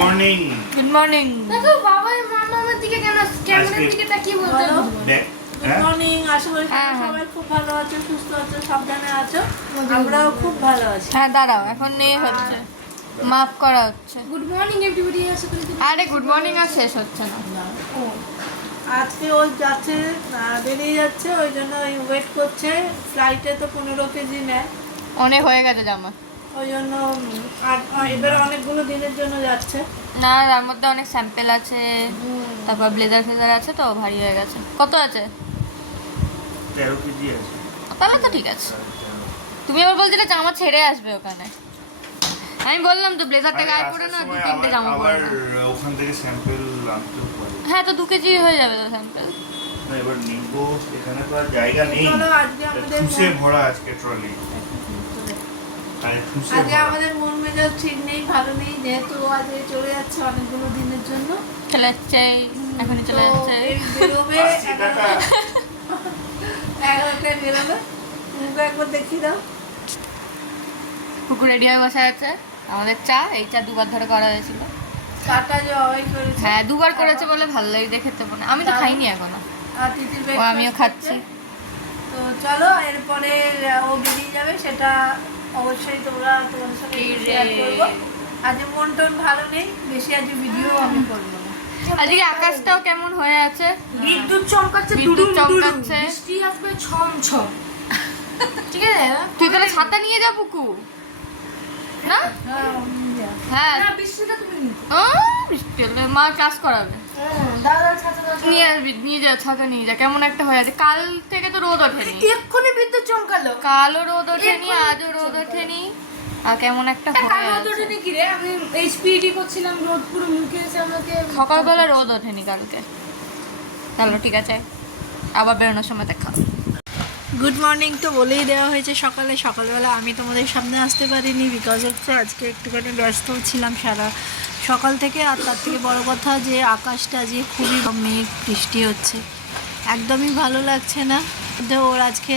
Morning. Good morning. দেখো বাবা মামার দিকে কেন ক্যামেরার দিকে তাকিয়ে বলতে গুড মর্নিং। আশা করি সবাই খুব ভালো আছো, সুস্থ আছো, সাবধানে আছো। আমরাও খুব ভালো আছি। হ্যাঁ দাঁড়াও, এখন নেই হচ্ছে, মাফ করা হচ্ছে। Good morning everybody. আশা করি আরে গুড মর্নিং আর শেষ হচ্ছে না। ও আজকে ওই যাচ্ছে, বেরিয়ে যাচ্ছে, ওই জন্য ওয়েট করছে। ফ্লাইটে তো 15 কেজি নেয়, অনেক হয়ে গেছে জামা। ওই জন্য এবার অনেকগুলো দিনের জন্য যাচ্ছে। না, তার মধ্যে অনেক স্যাম্পেল আছে, তারপর ব্লেজার ফ্লেজার আছে, তো ভারী হয়ে গেছে। কত আছে? 13 কেজি আছে। তাহলে তো ঠিক আছে। তুমি আবার বলছিলে জামা ছেড়ে আসবে ওখানে। আমি বললাম তো ব্লেজারটা গায়ে পরে না, 2-3টে জামা পরে না। ওখান থেকে স্যাম্পেল আনতে পারি। হ্যাঁ, তো 2 কেজি হয়ে যাবে তো স্যাম্পেল। না, এবার নিবো, এখানে তো আর জায়গা নেই। চলো আজকে আমাদের খুশে ভরা আজকে ট্রলি। আজকে আমাদের মন মেজাজ ঠিক নেই, ভালো নেই, যেহেতু আজকে চলে যাচ্ছে অনেকগুলো দিনের জন্য। চলে যাচ্ছে, এখনই চলে যাচ্ছে। বেরোবে 11টায় বেরোবে। মুখে একবার দেখিয়ে দাও। কুকুর রেডি হয়ে বসে আছে। আমাদের চা, এই চা 2বার ধরে করা হয়েছিল। চাটা যে অবাই করেছে। হ্যাঁ, 2বার করেছে বলে ভালো লাগে, দেখে তো না। আমি তো খাইনি এখনো। আর তিতির ও আমিও খাচ্ছি। তো চলো, এরপরে ও বেরিয়ে যাবে, সেটা অবশ্যই তোমাদের সঙ্গে শেয়ার করবো। আজকে মন টন ভালো নেই, বেশি আজকে ভিডিও আমি করবো না। আজকে আকাশটাও কেমন হয়ে আছে, বিদ্যুৎ চমকাচ্ছে, বিদ্যুৎ চমকাচ্ছে। বৃষ্টি আসবে ছম ছম। ঠিক আছে? তুই তাহলে ছাতা নিয়ে যা পুকু। না হ্যাঁ, না বৃষ্টিটা তুমি নিও। বৃষ্টি হলে মা চাষ করাবে। দাদা ছাতা দাও। নিয়ে আসবি, নিয়ে যা, ছাতা নিয়ে যা। কেমন একটা হয়ে আছে, কাল থেকে তো রোদ ওঠেনি। এক্ষুনি বিদ্যুৎ চমকালো। কালও রোদ ওঠেনি, আজও রোদ ওঠেনি, আর কেমন একটা কাল হয়ে রোদ আছে। ওঠেনি কি রে? আমি এইচপিডি করছিলাম, রোদ পুরো মুখে এসে আমাকে সকালবেলা রোদ ওঠেনি কালকে। চলো ঠিক আছে, আবার বেরোনোর সময় দেখা। গুড মর্নিং তো বলেই দেওয়া হয়েছে সকালবেলা আমি তোমাদের সামনে আসতে পারিনি, বিকজ হচ্ছে আজকে একটুখানি ব্যস্ত ছিলাম সারা সকাল থেকে। আর তার থেকে বড় কথা যে আকাশটা যে খুবই মেঘ, বৃষ্টি হচ্ছে, একদমই ভালো লাগছে না। ওর আজকে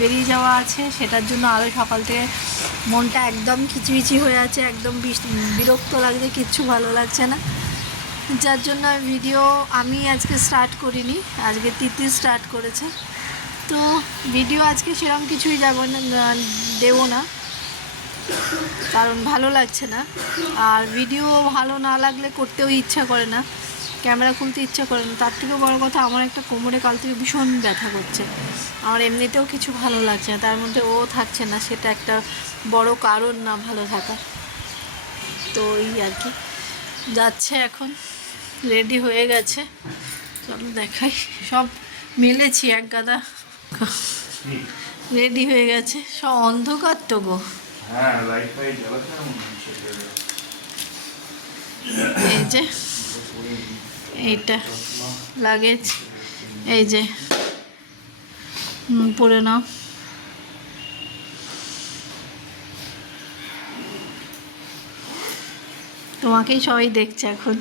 বেরিয়ে যাওয়া আছে, সেটার জন্য আরও সকাল থেকে মনটা একদম খিচিমিচি হয়ে আছে, একদম বিরক্ত লাগছে, কিচ্ছু ভালো লাগছে না। যার জন্য ভিডিও আমি আজকে স্টার্ট করিনি, আজকে তিতি স্টার্ট করেছে। তো ভিডিও আজকে সেরকম কিছুই দেবো না, কারণ ভালো লাগছে না। আর ভিডিও ভালো না লাগলে করতেও ইচ্ছা করে না, ক্যামেরা খুলতে ইচ্ছা করে না। তার থেকেও বড় কথা, আমার একটা কোমরে কাল থেকে ভীষণ ব্যথা করছে, আমার এমনিতেও কিছু ভালো লাগছে না, তার মধ্যে ও থাকছে না, সেটা একটা বড় কারণ না ভালো থাকা। তো এই আর কি, যাচ্ছে এখন, রেডি হয়ে গেছে। চলো দেখাই, সব মেলেছি এক গাদা, রেডি হয়ে গেছে। সব অন্ধকার তো গো। হ্যাঁ, লাইট ফাইট জ্বালাতে না মনে হচ্ছে। এই যে এইটা লাগেজ, এই যে পরে নাও। তোমাকেই সবাই দেখছে এখন।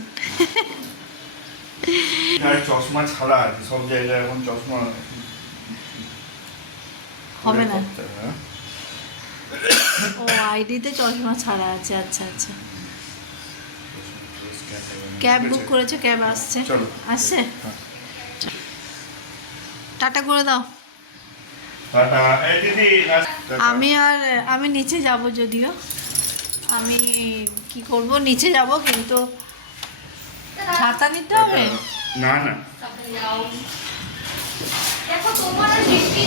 আর চশমা ছাড়া আছে সব জায়গায়, এখন চশমা হবে না। হ্যাঁ? ও আইডিতে চশমা ছাড়া আছে, আচ্ছা আচ্ছা। ক্যাব বুক করেছো, ক্যাব আসছে, চলো। আসছে। টাটা করে দাও। টাটা। এই দিদি, আমি নিচে যাব, যদিও আমি কি করব, নিচে যাব, কিন্তু ছাতা নিতে হবে। না না, দেখো তোমার আর বৃষ্টি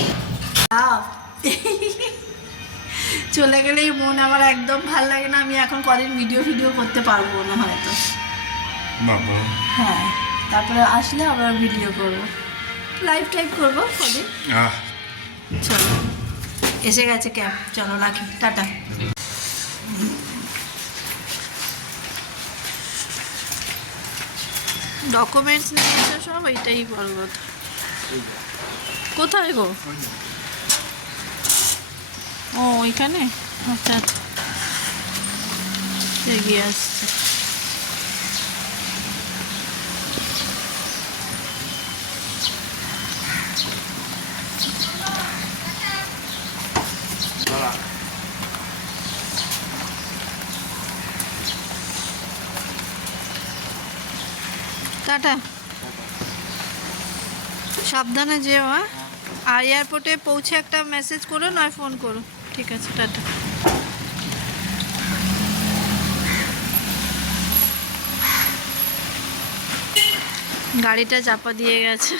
চলে গেলেই মন আমার একদম ভাল লাগে না। আমি এখন কদিন ভিডিও করতে পারবো না হয়তো। বাবা। হ্যাঁ, তারপরে আসলে আবার ভিডিও করব, লাইভ করবো কদিন। চলো, এসে গেছে ক্যাব, চলো রাখি, টাটা। ডকুমেন্টস নিয়ে এসো সব, এইটাই বড় কথা। কোথায় গো? ও ওইখানে, আচ্ছা আচ্ছা, এগিয়ে আসছে। টাটা, সাবধানে যেও। হ্যাঁ, আর এয়ারপোর্টে পৌঁছে একটা মেসেজ করো, নয় ফোন করো। ঠিক আছে, টাটা। গাড়িটা চাপা দিয়ে গেছে।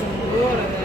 Sono 2 ore